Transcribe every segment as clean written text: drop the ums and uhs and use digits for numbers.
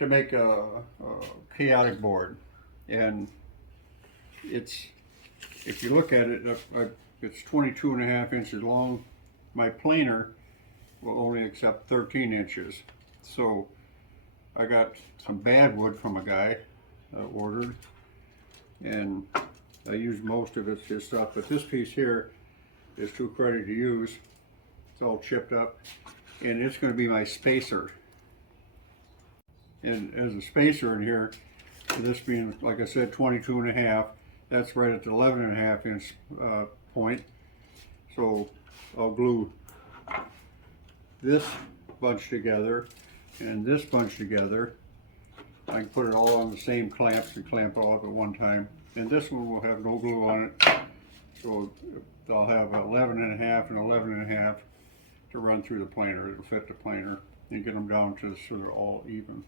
to make a chaotic board, and it's, if you look at it, it's 22.5 inches long. My planer will only accept 13 inches. So I got some bad wood from a guy ordered, and I used most of his stuff, but this piece here is too cruddy to use. It's all chipped up, and it's going to be my spacer. And as a spacer in here, this being, like I said, 22.5, that's right at the 11.5 inch point. So I'll glue this bunch together and this bunch together. I can put it all on the same clamps and clamp it all up at one time. And this one will have no glue on it. So I'll have 11.5 and 11.5 to run through the planer. It'll fit the planer and get them down to so they're all even.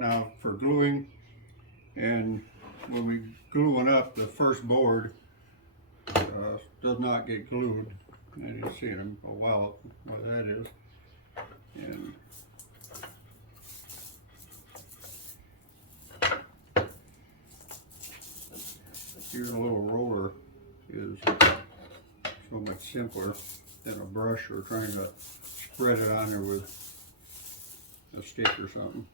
Now for gluing, and when we glue one up, the first board does not get glued. And you'll see in a while what that is. And here a little roller is so much simpler than a brush or trying to spread it on there with a stick or something.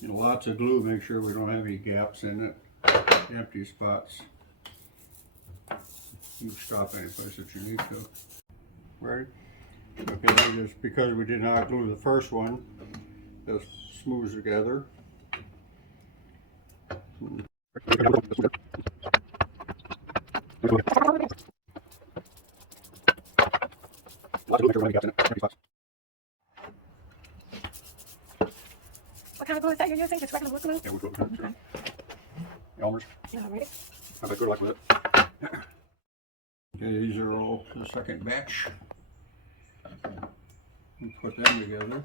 And lots of glue, make sure we don't have any gaps in it, empty spots. You can stop any place that you need to. Ready? Okay, just because we did not glue the first one, just smooths together. What kind of glue is that you're using? Just regular wood glue? Yeah, we'll go. Okay. Elmer's. Alrighty. Have a good luck with it. Okay, these are all the second batch. We'll put them together.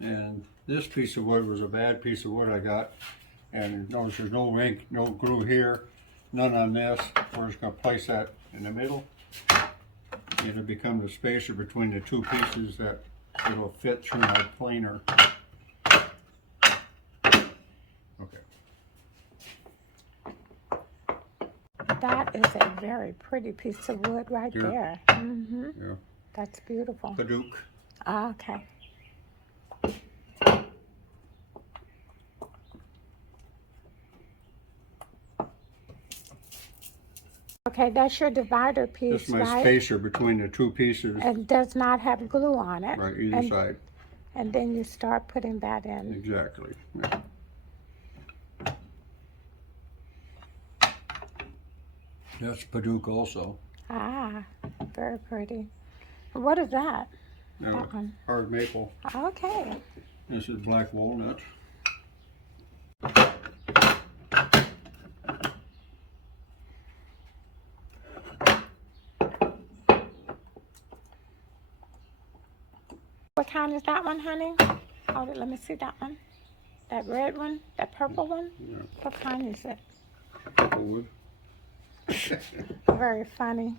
And this piece of wood was a bad piece of wood I got. And notice there's no ink, no glue here, none on this. We're just going to place that in the middle. It'll become the spacer between the two pieces that it'll fit through my planer. Okay. That is a very pretty piece of wood right Yeah. there. Mm-hmm. Yeah. That's beautiful. Padauk. Okay. Okay, that's your divider This piece, is my right? spacer between the two pieces, And does not have glue on it. right, either side. And then you start putting that in. Exactly. Yeah. That's Padauk also. Ah, very pretty. What is that? Now, That one. hard maple. Okay. This is black walnut. What kind is that one, honey? Hold it, let me see that one. That red one? That purple one? Yeah. What kind is it? Wood. Very funny.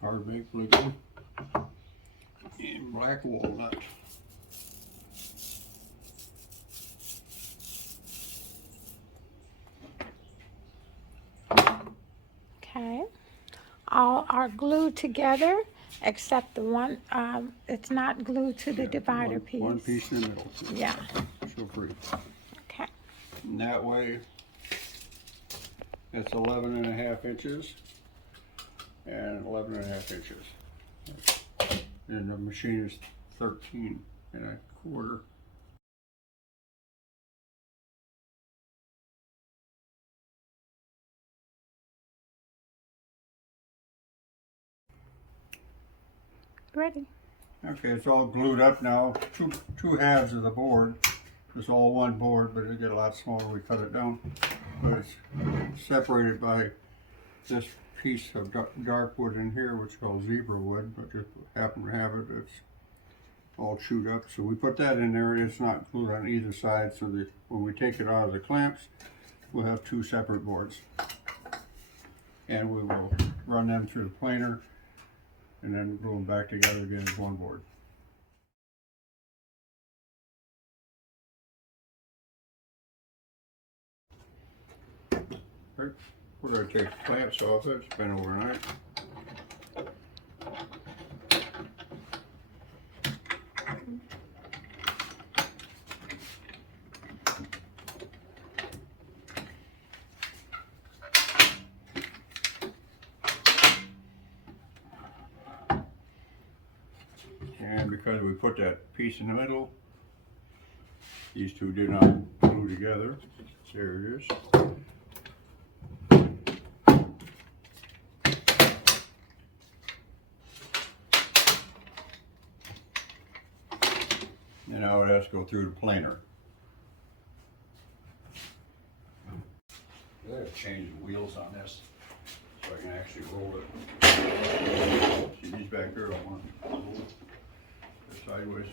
Hard maple again. And black walnut. Okay. All are glued together. except the one, it's not glued to the divider piece. One piece in the middle. Yeah, So free. okay. And that way, it's 11.5 inches and 11.5 inches. And the machine is 13.25. Ready. Okay, it's all glued up now. Two halves of the board. It's all one board, but it get a lot smaller. We cut it down, but it's separated by this piece of dark wood in here, which is called zebra wood, but just happen to have it. It's all chewed up, so we put that in there, and it's not glued on either side. So that when we take it out of the clamps, we'll have two separate boards, and we will run them through the planer, and then glue them back together again as one board. Right. We're going to take the clamps off it. It's been overnight. And because we put that piece in the middle, these two did not glue together. There it is. And now it has to go through the planer. I gotta change the wheels on this so I can actually roll it. See, these back here, I want to roll it. They're sideways.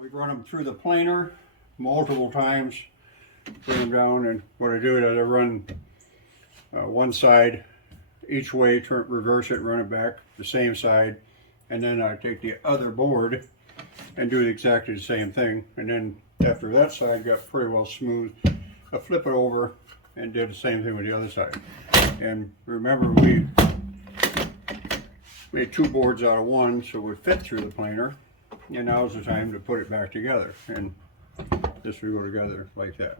We've run them through the planer multiple times, bring them down, and what I do is I run one side each way, reverse it, run it back the same side, and then I take the other board and do exactly the same thing. And then after that side got pretty well smooth, I flip it over and did the same thing with the other side. And remember, we made two boards out of one, so it would fit through the planer. And now's the time to put it back together, and this will go together like that.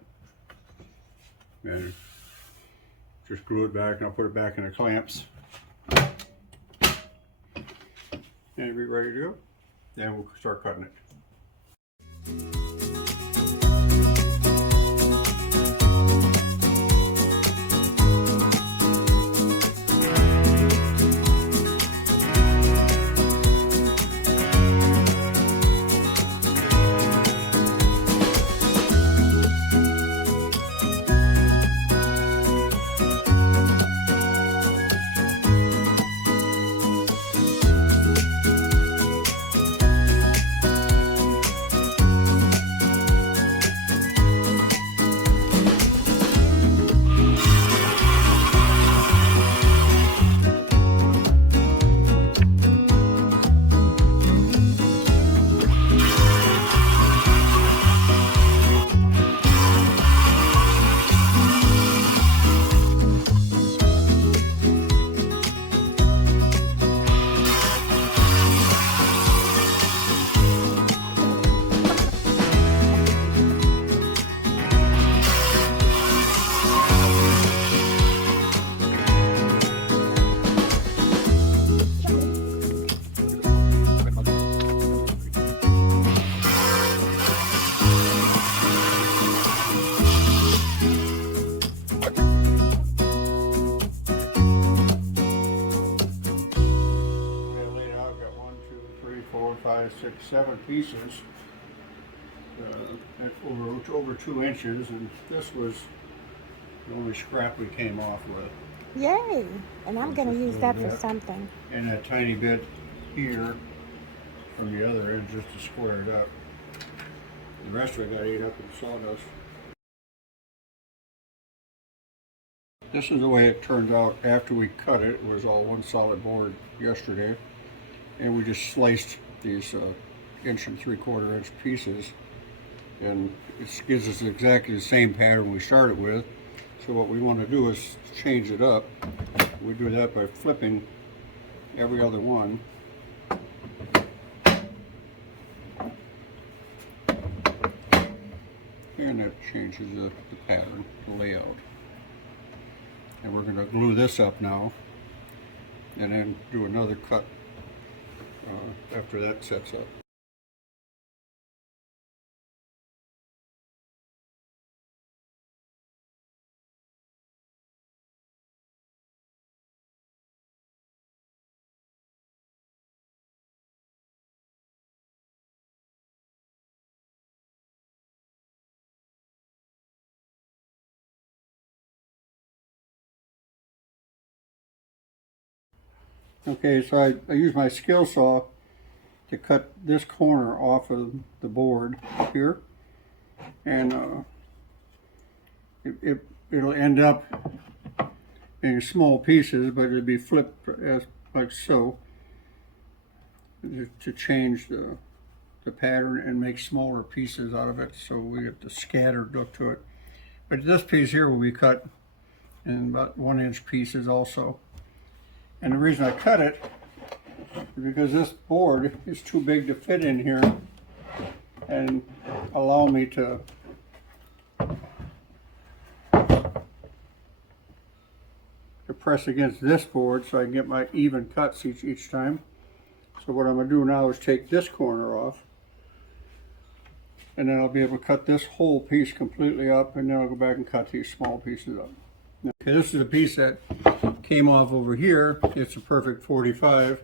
And just glue it back, and I'll put it back in the clamps. And it'll be ready to go. Then we'll start cutting it. 7 pieces, at over 2 inches, and this was the only scrap we came off with. Yay! And I'm gonna Just a use that little for bit. something. And that tiny bit here from the other end just to square it up. The rest of it got ate up in sawdust. This is the way it turns out after we cut it. It was all one solid board yesterday. And we just sliced these 1 3/4 inch pieces. And it gives us exactly the same pattern we started with. So what we want to do is change it up. We do that by flipping every other one. And that changes the pattern, the layout. And we're going to glue this up now and then do another cut after that sets up. Okay, so I use my skill saw to cut this corner off of the board here, and it'll end up in small pieces, but it'll be flipped as like so to change the pattern and make smaller pieces out of it, so we get the scattered look to it. But this piece here will be cut in about 1 inch pieces also. And the reason I cut it is because this board is too big to fit in here and allow me to press against this board so I can get my even cuts each time. So what I'm going to do now is take this corner off, and then I'll be able to cut this whole piece completely up, and then I'll go back and cut these small pieces up. Okay, this is a piece that came off over here. It's a perfect 45,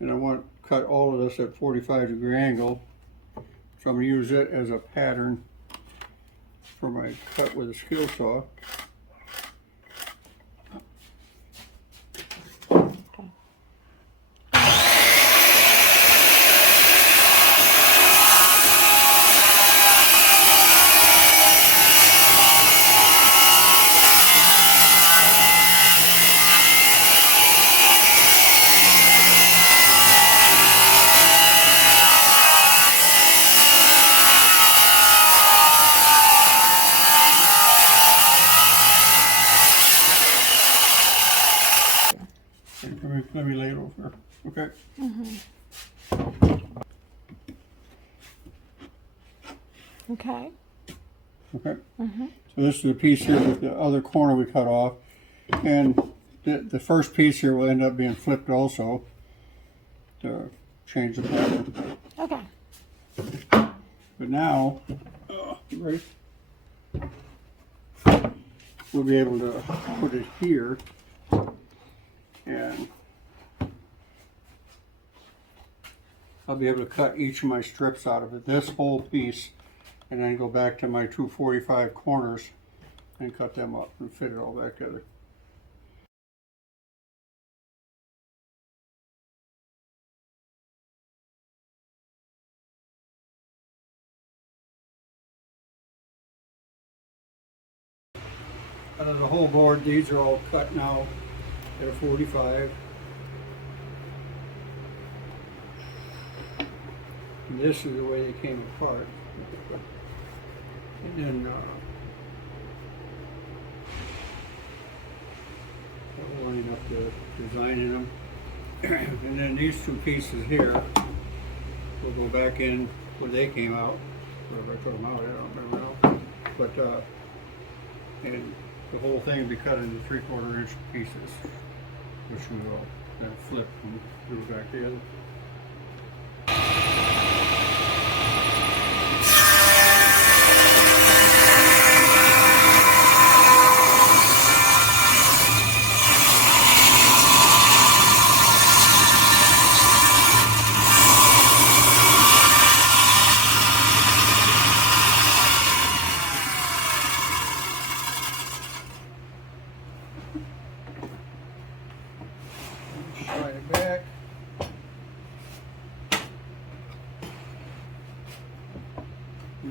and I want to cut all of this at 45-degree angle. So I'm going to use it as a pattern for my cut with a skill saw. Let me lay it over. Okay. Okay. Okay. So this is the piece here with the other corner we cut off, and the first piece here will end up being flipped also to change the pattern. Okay. But now, right, we'll be able to put it here, and I'll be able to cut each of my strips out of it, this whole piece, and then go back to my 245 corners and cut them up and fit it all back together. Out of the whole board, these are all cut now at a 45. And this is the way they came apart. And then I'll line up the design in them. And then these two pieces here will go back in where they came out. Or if I took them out, I don't remember now. But and the whole thing will be cut into 3/4 inch pieces, which we will then flip and glue back together.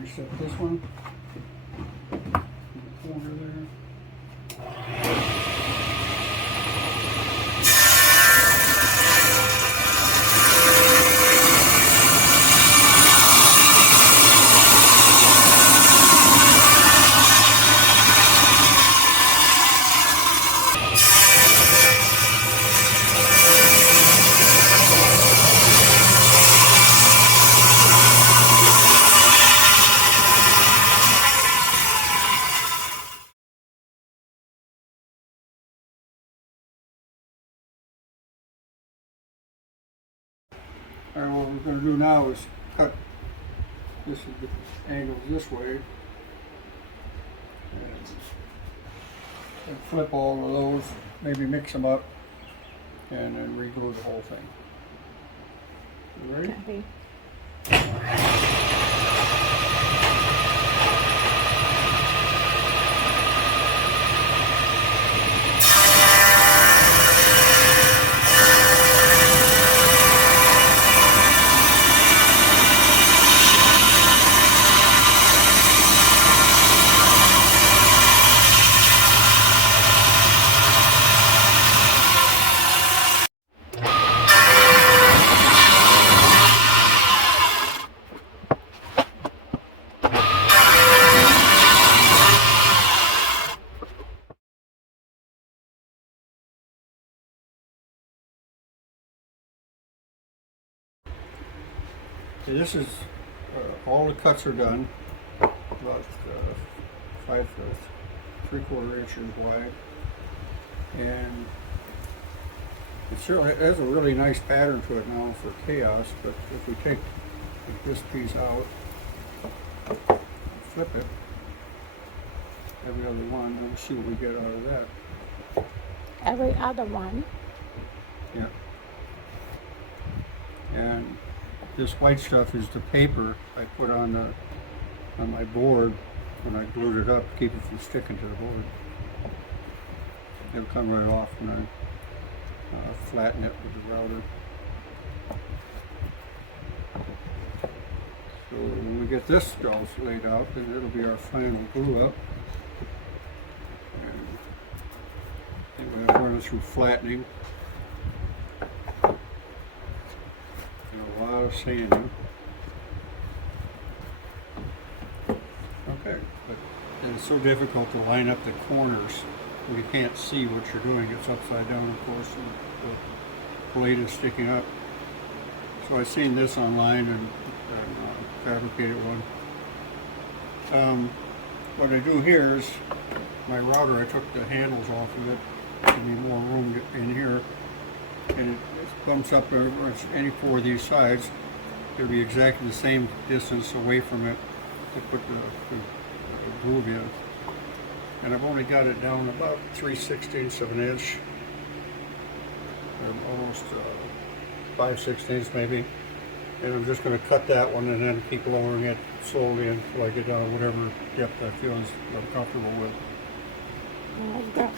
reset this one. In the corner there. Alright, what we're going to do now is cut this is the angles this way and flip all of those, maybe mix them up, and then reglue the whole thing. You ready? Copy. Okay, this is all the cuts are done. About 5 3/4 inches wide, and it has a really nice pattern to it now for chaos. But if we take this piece out, flip it, every other one, we'll see what we get out of that. Every other one. Yeah. And this white stuff is the paper I put on my board when I glued it up to keep it from sticking to the board. It'll come right off when I flatten it with the router. So when we get this all laid out, then it'll be our final glue up. And we'll run it through flattening. A lot of sanding. Okay, but it's so difficult to line up the corners when you can't see what you're doing. It's upside down, of course, and the blade is sticking up. So I seen this online and fabricated one. What I do here is my router, I took the handles off of it to give me more room in here, and it bumps up any 4 of these sides. It'll be exactly the same distance away from it to put the groove in. And I've only got it down about 3/16 of an inch, or almost 5/16 maybe. And I'm just going to cut that one and then keep lowering it slowly until I get down to whatever depth I feel is I'm comfortable with. Okay.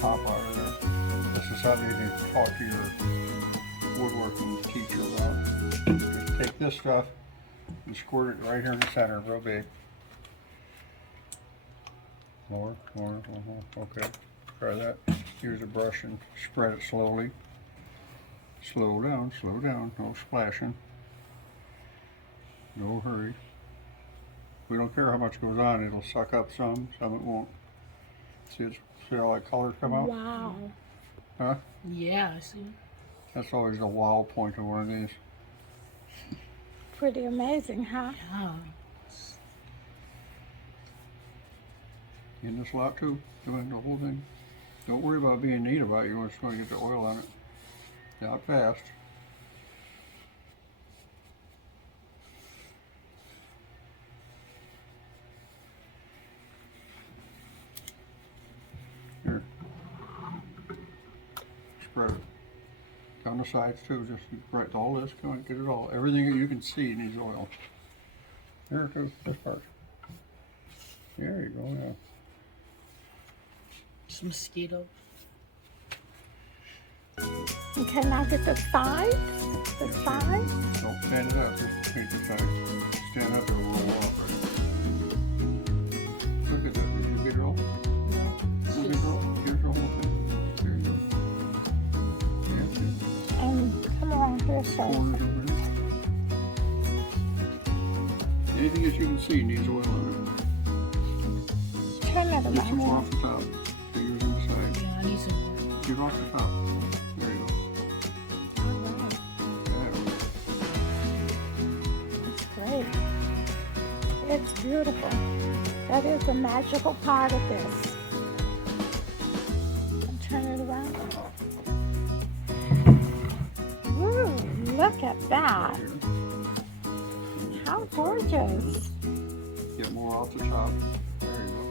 Top out of there. This is something you can talk to your woodworking teacher about. Just take this stuff and squirt it right here in the center, real big. More, okay. Try that. Use a brush and spread it slowly. Slow down, no splashing. No hurry. We don't care how much goes on, it'll suck up some it won't. See all that color come out? Wow. Huh? Yeah, I see. That's always a wow point of one of these. Pretty amazing, huh? Yeah. In this lot too, doing the whole thing. Don't worry about being neat about it, you just want to get the oil on it. Not fast. spread it. Down the sides too, just right, all this, come on, get it all. Everything that you can see needs oil. Here too, this part. There you go, yeah. Some mosquito. Okay, now get the sides. The sides. Don't stand it up, just paint the sides. Stand up, it'll roll off, right? Look at that, did you get it all? You get it all? Here's the whole thing. There you go. That's it. And come around here, so. Corners over there. Anything that you can see needs oil in Turn it it. Get some around. off the top. Fingers on the side. Yeah, I need some more. Get off the top. There you go. Alright, Yeah. great. It's beautiful. That is the magical part of this. And turn it around. Ooh, look at that. Here. How gorgeous. Get more off the top. There you go.